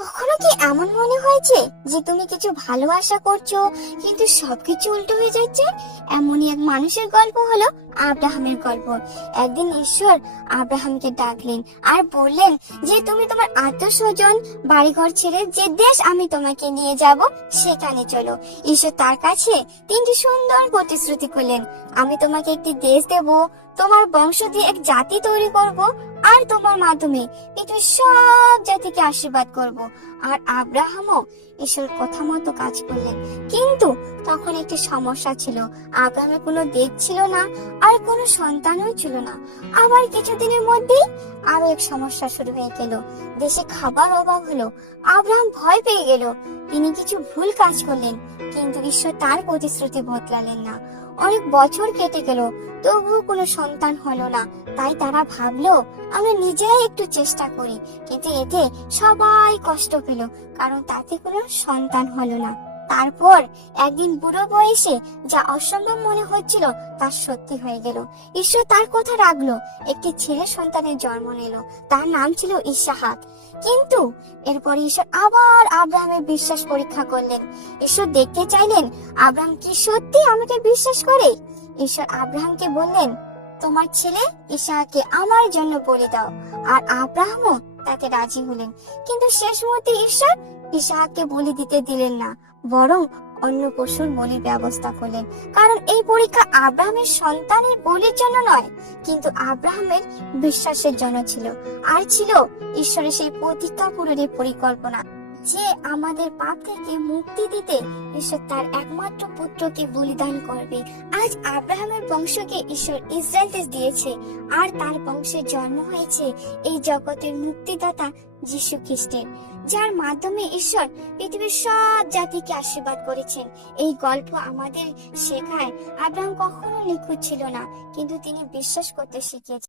কখনো কি এমন মনে হয়েছে যে তুমি কিছু ভালো আশা করছো কিন্তু সবকিছু উল্টো হয়ে যাচ্ছে? এমনই এক মানুষের গল্প হলো আব্রাহামের গল্প। একদিন ঈশ্বর আব্রাহামকে ডাকলেন আর বললেন যে তুমি তোমার আত্মীয়স্বজন বাড়িঘর ছেড়ে যে দেশ আমি তোমাকে নিয়ে যাব সেখানে চলো। ঈশ্বর তার কাছে তিনটি সুন্দর প্রতিশ্রুতি করলেন, আমি তোমাকে একটি দেশ দেব, তোমার বংশ দিয়ে এক জাতি তৈরি করব, আর তোমার মাধ্যমে পৃথিবীর সব জাতিকে আশীর্বাদ করব। আর আব্রাহামও ঈশ্বরের কথা মতো কাজ করলেন। কিন্তু তখন একটি সমস্যা ছিল, আব্রাহামের কোনো দেশ ছিল না আর কোনো সন্তানও ছিল না। আবার কিছুদিনের মধ্যেই আরো এক সমস্যা শুরু হয়ে গেল, দেশে খাবার অভাব হলো। আব্রাহাম ভয় পেয়ে গেল, তিনি কিছু ভুল কাজ করলেন, কিন্তু ঈশ্বর তার প্রতিশ্রুতি বদলালেন না। অনেক বছর কেটে গেল, তবুও কোনো সন্তান হলো না। তাই তারা ভাবলো আমরা নিজেরাই একটু চেষ্টা করি, কিন্তু এতে সবাই কষ্ট পেল, কারণ তাতে কোনো সন্তান হলো না। তারপর একদিন বুড়ো বয়সে যা অসম্ভব মনে হচ্ছিল তা সত্যি হয়ে গেল। ঈশ্বর তার কথা রাখলো, একটি ছেলে সন্তানের জন্ম নিল, তার নাম ছিল ইসহাক। কিন্তু এরপর ঈশ্বর আবার আব্রাহামের বিশ্বাস পরীক্ষা করলেন। ঈশ্বর দেখতে চাইলেন আব্রাহাম কি সত্যি আমাকে বিশ্বাস করে। ঈশ্বর আব্রাহামকে বললেন, তোমার ছেলে ইসহাককে আমার জন্য বলি দাও। আর আব্রাহামও তাতে রাজি হলেন। কিন্তু শেষ মুহূর্তে ঈশ্বর ইসহাককে বলি দিতে দিলেন না, বরং অন্য পশুর বলির ব্যবস্থা করলেন। কারণ এই পরীক্ষা আব্রাহামের সন্তানের বলির জন্য নয়, কিন্তু আব্রাহামের বিশ্বাসের জন্য ছিল। আর ছিল ঈশ্বরের সেই প্রতিজ্ঞা পূরণের পরিকল্পনা, যে আমাদের পাপ থেকে মুক্তি দিতে ঈশ্বর তার একমাত্র পুত্রকে বলিদান করবে। আজ আব্রাহামের বংশকে ঈশ্বর ইসরায়েল দেশ দিয়েছে, আর তার বংশের জন্ম হয়েছে এই জগতের মুক্তিদাতা যিশু খ্রিস্টের, যার মাধ্যমে ঈশ্বর পৃথিবীর সব জাতিকে আশীর্বাদ করেছেন। এই গল্প আমাদের শেখায় আব্রাহাম কখনো নিখুঁত ছিল না, কিন্তু তিনি বিশ্বাস করতে শিখিয়েছেন।